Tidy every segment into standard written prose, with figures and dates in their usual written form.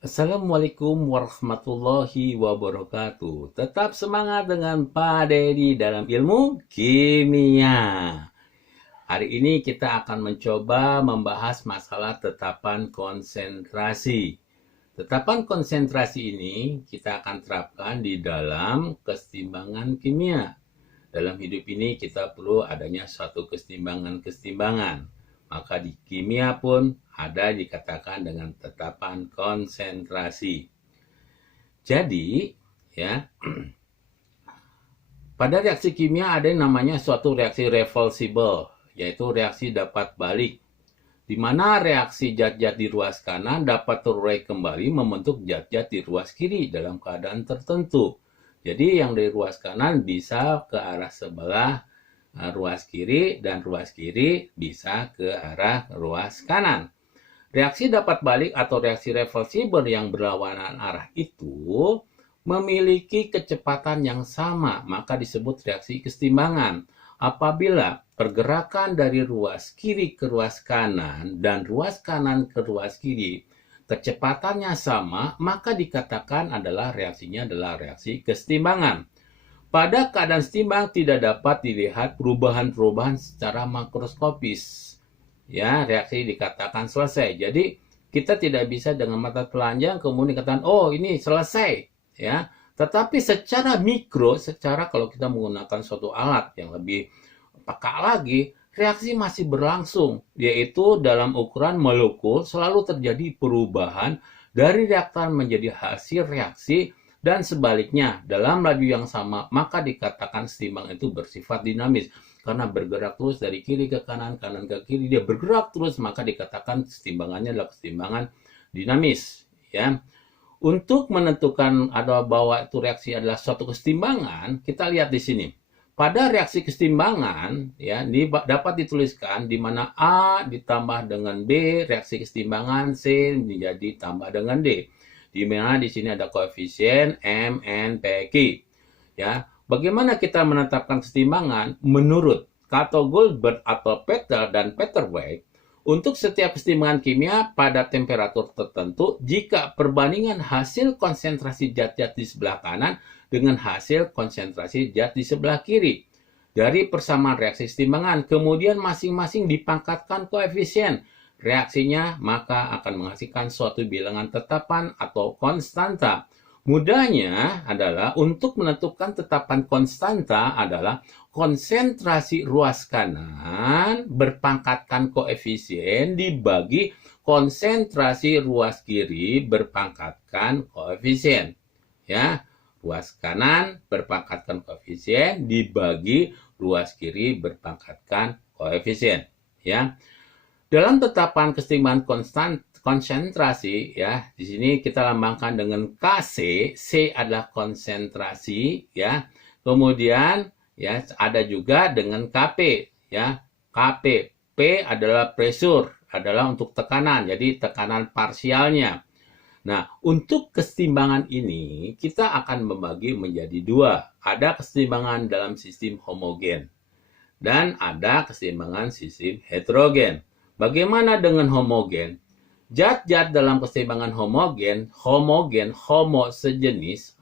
Assalamualaikum warahmatullahi wabarakatuh. Tetap semangat dengan Pak Dedi dalam ilmu kimia. Hari ini kita akan mencoba membahas masalah tetapan konsentrasi. Tetapan konsentrasi ini kita akan terapkan di dalam keseimbangan kimia. Dalam hidup ini kita perlu adanya suatu keseimbangan-keseimbangan. Maka di kimia pun ada dikatakan dengan tetapan konsentrasi. Jadi, ya, pada reaksi kimia ada yang namanya suatu reaksi reversible, yaitu reaksi dapat balik, di mana reaksi zat-zat di ruas kanan dapat terurai kembali membentuk zat-zat di ruas kiri dalam keadaan tertentu. Jadi yang dari ruas kanan bisa ke arah sebelah ruas kiri, dan ruas kiri bisa ke arah ruas kanan. Reaksi dapat balik atau reaksi reversibel yang berlawanan arah itu memiliki kecepatan yang sama, maka disebut reaksi keseimbangan. Apabila pergerakan dari ruas kiri ke ruas kanan dan ruas kanan ke ruas kiri kecepatannya sama, maka dikatakan reaksinya adalah reaksi keseimbangan. Pada keadaan seimbang tidak dapat dilihat perubahan-perubahan secara makroskopis. Ya, reaksi dikatakan selesai. Jadi kita tidak bisa dengan mata telanjang kemudian dikatakan, oh ini selesai. Ya, tetapi secara mikro, kalau kita menggunakan suatu alat yang lebih peka lagi, reaksi masih berlangsung, yaitu dalam ukuran molekul selalu terjadi perubahan dari reaktan menjadi hasil reaksi, dan sebaliknya dalam laju yang sama, maka dikatakan seimbang itu bersifat dinamis. Karena bergerak terus dari kiri ke kanan, kanan ke kiri, dia bergerak terus, maka dikatakan keseimbangannya adalah keseimbangan dinamis. Ya, untuk menentukan bahwa itu reaksi adalah suatu keseimbangan, kita lihat di sini. Pada reaksi keseimbangan, ya, dapat dituliskan di mana A ditambah dengan B, reaksi keseimbangan C menjadi tambah dengan D. Di mana di sini ada koefisien M, N, P, Q. Ya, bagaimana kita menetapkan keseimbangan? Menurut Cato Goldberg atau Peter dan Peter White, untuk setiap keseimbangan kimia pada temperatur tertentu, jika perbandingan hasil konsentrasi zat-zat di sebelah kanan dengan hasil konsentrasi zat di sebelah kiri dari persamaan reaksi keseimbangan, kemudian masing-masing dipangkatkan koefisien reaksinya, maka akan menghasilkan suatu bilangan tetapan atau konstanta. Mudahnya adalah untuk menentukan tetapan konstanta adalah konsentrasi ruas kanan berpangkatkan koefisien dibagi konsentrasi ruas kiri berpangkatkan koefisien. Ya, ruas kanan berpangkatkan koefisien dibagi ruas kiri berpangkatkan koefisien. Ya, dalam tetapan keseimbangan konsentrasi, ya, di sini kita lambangkan dengan Kc. C adalah konsentrasi, ya. Kemudian, ya, ada juga dengan Kp, ya. Kp, P adalah pressure, adalah untuk tekanan, jadi tekanan parsialnya. Nah, untuk keseimbangan ini kita akan membagi menjadi dua. Ada keseimbangan dalam sistem homogen dan ada keseimbangan sistem heterogen. Bagaimana dengan homogen? Zat-zat dalam keseimbangan homogen, homo sejenis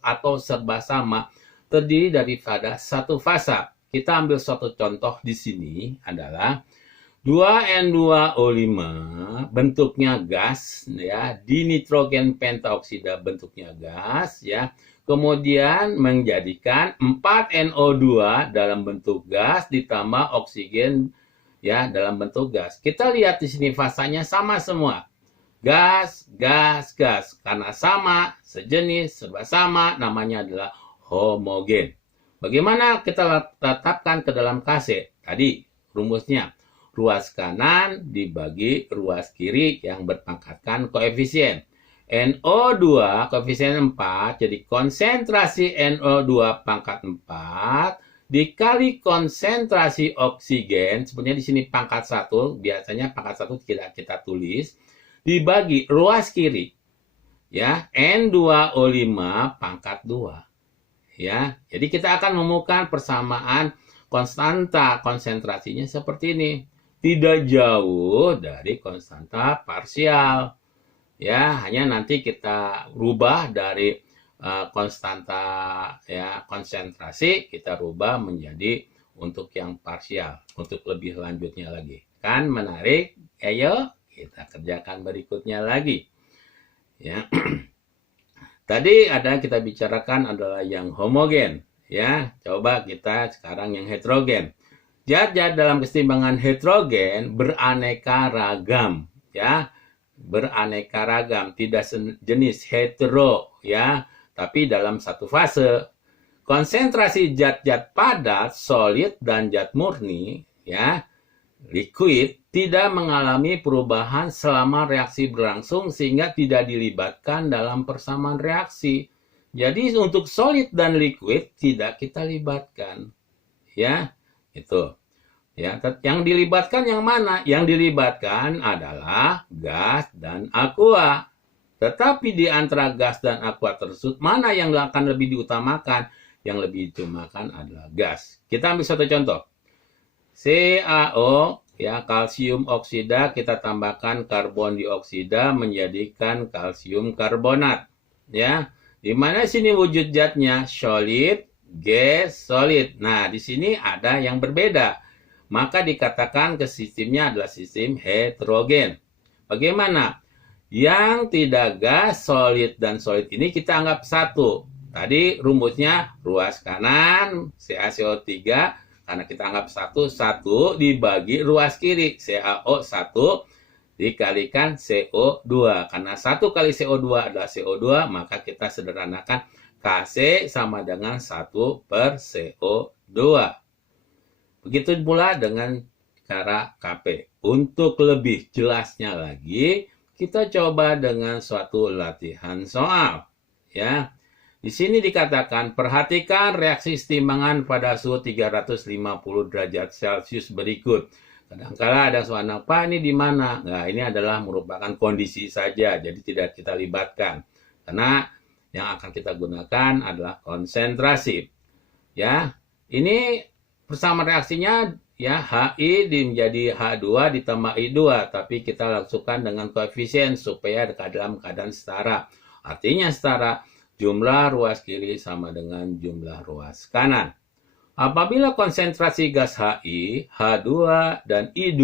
atau serba sama, terdiri daripada satu fasa. Kita ambil suatu contoh di sini adalah 2N2O5 bentuknya gas, ya, dinitrogen pentaoksida bentuknya gas, ya. Kemudian menjadikan 4NO2 dalam bentuk gas ditambah oksigen, ya, dalam bentuk gas. Kita lihat di sini fasanya sama semua. Gas, gas, gas. Karena sama, sejenis, serba sama, namanya adalah homogen. Bagaimana kita tetapkan ke dalam Kc? Tadi rumusnya, ruas kanan dibagi ruas kiri yang berpangkatkan koefisien. NO2 koefisien 4, jadi konsentrasi NO2 pangkat 4 dikali konsentrasi oksigen, sebenarnya di sini pangkat 1, biasanya pangkat 1 kita tulis, dibagi ruas kiri, ya, N2O5 pangkat 2. Ya, jadi kita akan menemukan persamaan konstanta konsentrasinya seperti ini. Tidak jauh dari konstanta parsial. Ya, hanya nanti kita rubah dari konstanta ya konsentrasi kita rubah menjadi untuk yang parsial, untuk lebih lanjutnya lagi. Kan menarik? Ayo kita kerjakan berikutnya lagi. Ya. Tadi ada yang kita bicarakan adalah yang homogen. Ya, coba kita sekarang yang heterogen. Zat-zat dalam keseimbangan heterogen beraneka ragam. Ya, beraneka ragam, tidak jenis hetero, ya, tapi dalam satu fase. Konsentrasi zat-zat padat, solid, dan zat murni, ya, liquid, tidak mengalami perubahan selama reaksi berlangsung sehingga tidak dilibatkan dalam persamaan reaksi. Jadi untuk solid dan liquid tidak kita libatkan, ya, itu. Ya, yang dilibatkan yang mana? Yang dilibatkan adalah gas dan aqua. Tetapi di antara gas dan aqua tersebut, mana yang akan lebih diutamakan? Yang lebih diutamakan adalah gas. Kita ambil satu contoh. CaO, ya, kalsium oksida, kita tambahkan karbon dioksida menjadikan kalsium karbonat. Ya, di mana sini wujud zatnya? Solid, gas, solid. Nah, di sini ada yang berbeda. Maka dikatakan ke sistemnya adalah sistem heterogen. Bagaimana? Yang tidak gas, solid, dan solid ini kita anggap satu. Tadi rumusnya ruas kanan CaCO3, karena kita anggap satu dibagi ruas kiri CaO1 dikalikan CO2. Karena 1 kali CO2 adalah CO2, maka kita sederhanakan Kc sama dengan 1 per CO2. Begitu pula dengan cara Kp. Untuk lebih jelasnya lagi, kita coba dengan suatu latihan soal. Ya, di sini dikatakan, perhatikan reaksi keseimbangan pada suhu 350 derajat Celcius berikut. Kadangkala ada soal, Pak, ini di mana? Nah, ini adalah merupakan kondisi saja, jadi tidak kita libatkan. Karena yang akan kita gunakan adalah konsentrasi. Ya, ini persamaan reaksinya ya HI menjadi H2 ditambah I2, tapi kita langsungkan dengan koefisien supaya dalam keadaan setara. Artinya setara, jumlah ruas kiri sama dengan jumlah ruas kanan. Apabila konsentrasi gas HI, H2, dan I2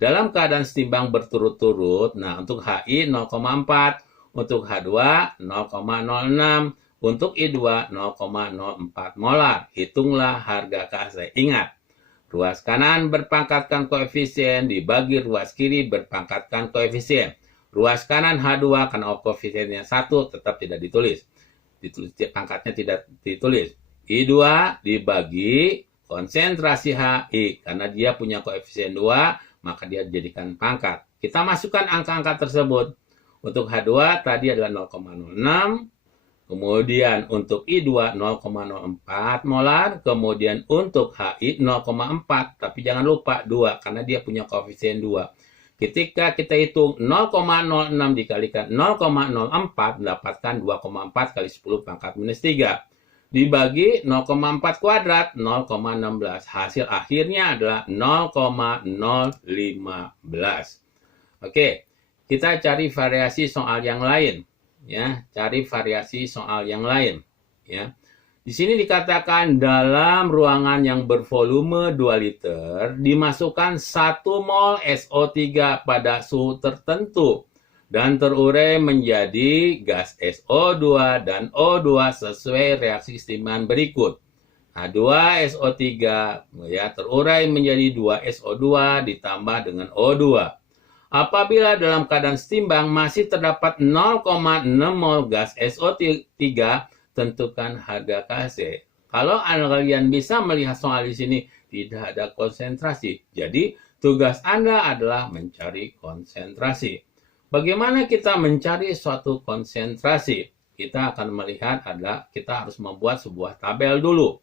dalam keadaan setimbang berturut-turut, nah untuk HI 0,4, untuk H2 0,06, untuk I2 0,04 molar. Hitunglah harga Kc. Ingat, ruas kanan berpangkatkan koefisien dibagi ruas kiri berpangkatkan koefisien. Ruas kanan H2 karena koefisiennya 1 tetap tidak ditulis. Pangkatnya tidak ditulis. I2 dibagi konsentrasi HI. Karena dia punya koefisien 2, maka dia dijadikan pangkat. Kita masukkan angka-angka tersebut. Untuk H2 tadi adalah 0,06. Kemudian untuk I2 0,04 molar, kemudian untuk HI 0,4, tapi jangan lupa 2 karena dia punya koefisien 2. Ketika kita hitung 0,06 dikalikan 0,04 mendapatkan 2,4 kali 10 pangkat minus 3. Dibagi 0,4 kuadrat 0,16. Hasil akhirnya adalah 0,015. Oke, kita cari variasi soal yang lain. Ya, cari variasi soal yang lain. Ya, di sini dikatakan dalam ruangan yang bervolume 2 liter dimasukkan 1 mol SO3 pada suhu tertentu dan terurai menjadi gas SO2 dan O2 sesuai reaksi keseimbangan berikut. Nah, 2 SO3 ya terurai menjadi 2 SO2 ditambah dengan O2. Apabila dalam keadaan setimbang masih terdapat 0,6 mol gas SO3, tentukan harga Kc. Kalau kalian bisa melihat soal di sini tidak ada konsentrasi. Jadi tugas Anda adalah mencari konsentrasi. Bagaimana kita mencari suatu konsentrasi? Kita akan melihat adalah kita harus membuat sebuah tabel dulu.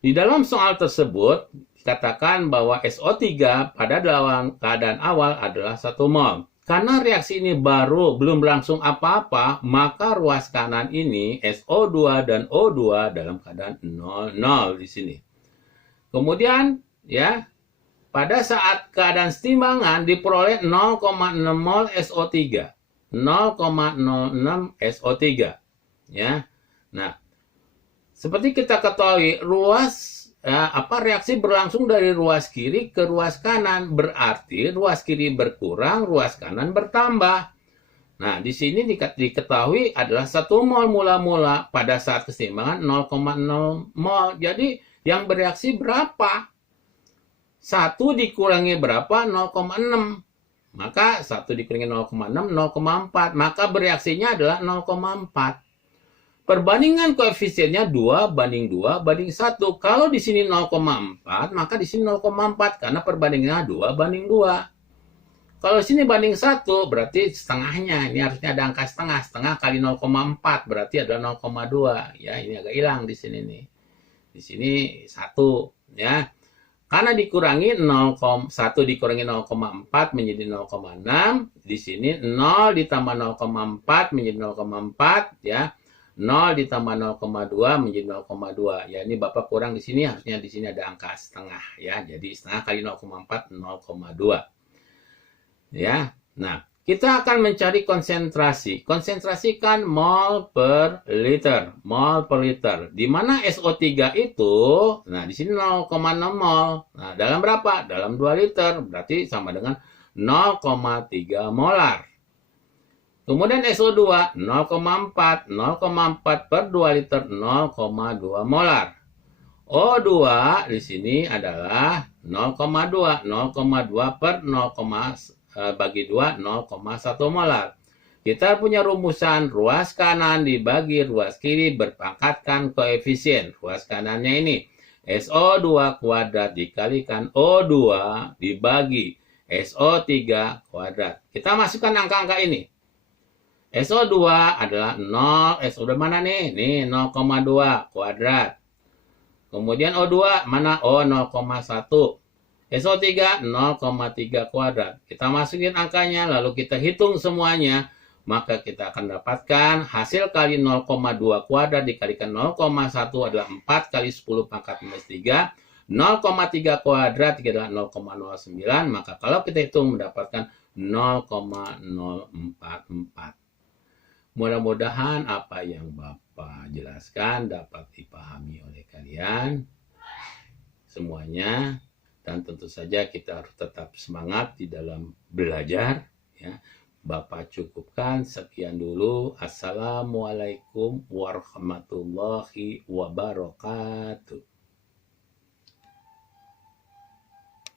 Di dalam soal tersebut dikatakan bahwa SO3 pada dalam keadaan awal adalah 1 mol. Karena reaksi ini belum berlangsung apa-apa, maka ruas kanan ini SO2 dan O2 dalam keadaan 0,0 di sini. Kemudian ya pada saat keadaan setimbangan diperoleh 0,6 mol SO3. 0,06 SO3. Ya. Nah, seperti kita ketahui, reaksi berlangsung dari ruas kiri ke ruas kanan, berarti ruas kiri berkurang, ruas kanan bertambah. Nah, di sini diketahui adalah 1 mol mula-mula pada saat keseimbangan 0,0 mol. Jadi yang bereaksi berapa? 1 dikurangi berapa? 0,6. Maka 1 dikurangi 0,6, 0,4. Maka bereaksinya adalah 0,4. Perbandingan koefisiennya 2 banding 2 banding 1. Kalau di sini 0,4, maka di sini 0,4 karena perbandingannya 2 banding 2. Kalau di sini banding 1, berarti setengahnya. Ini harusnya ada angka setengah. Setengah kali 0,4 berarti adalah 0,2. Ya, ini agak hilang di sini nih. Di sini 1, ya. Karena dikurangi 1 dikurangi 0,4 menjadi 0,6. Di sini 0 ditambah 0,4 menjadi 0,4, ya. 0 ditambah 0,2 menjadi 0,2. Ya, ini Bapak kurang di sini, harusnya di sini ada angka setengah, ya. Jadi setengah kali 0,4 0,2. Ya. Nah, kita akan mencari konsentrasi. Konsentrasi kan mol per liter, mol per liter. Di mana SO3 itu, nah di sini 0,6 mol. Nah, dalam berapa? Dalam 2 liter, berarti sama dengan 0,3 molar. Kemudian SO2 0,4, 0,4 per 2 liter 0,2 molar. O2 di sini adalah 0,2, 0,2 per 0, bagi 2 0,1 molar. Kita punya rumusan ruas kanan dibagi ruas kiri berpangkatkan koefisien. Ruas kanannya ini SO2 kuadrat dikalikan O2 dibagi SO3 kuadrat. Kita masukkan angka-angka ini. SO2 adalah 0, SO2 mana nih? Nih 0,2 kuadrat. Kemudian O2 mana? O 0,1. SO3 0,3 kuadrat. Kita masukin angkanya lalu kita hitung semuanya. Maka kita akan dapatkan hasil kali 0,2 kuadrat dikalikan 0,1 adalah 4 kali 10 pangkat minus 3. 0,3 kuadrat adalah 0,09. Maka kalau kita hitung mendapatkan 0,044. Mudah-mudahan apa yang Bapak jelaskan dapat dipahami oleh kalian semuanya. Dan tentu saja kita harus tetap semangat di dalam belajar. Ya. Bapak cukupkan. Sekian dulu. Assalamualaikum warahmatullahi wabarakatuh.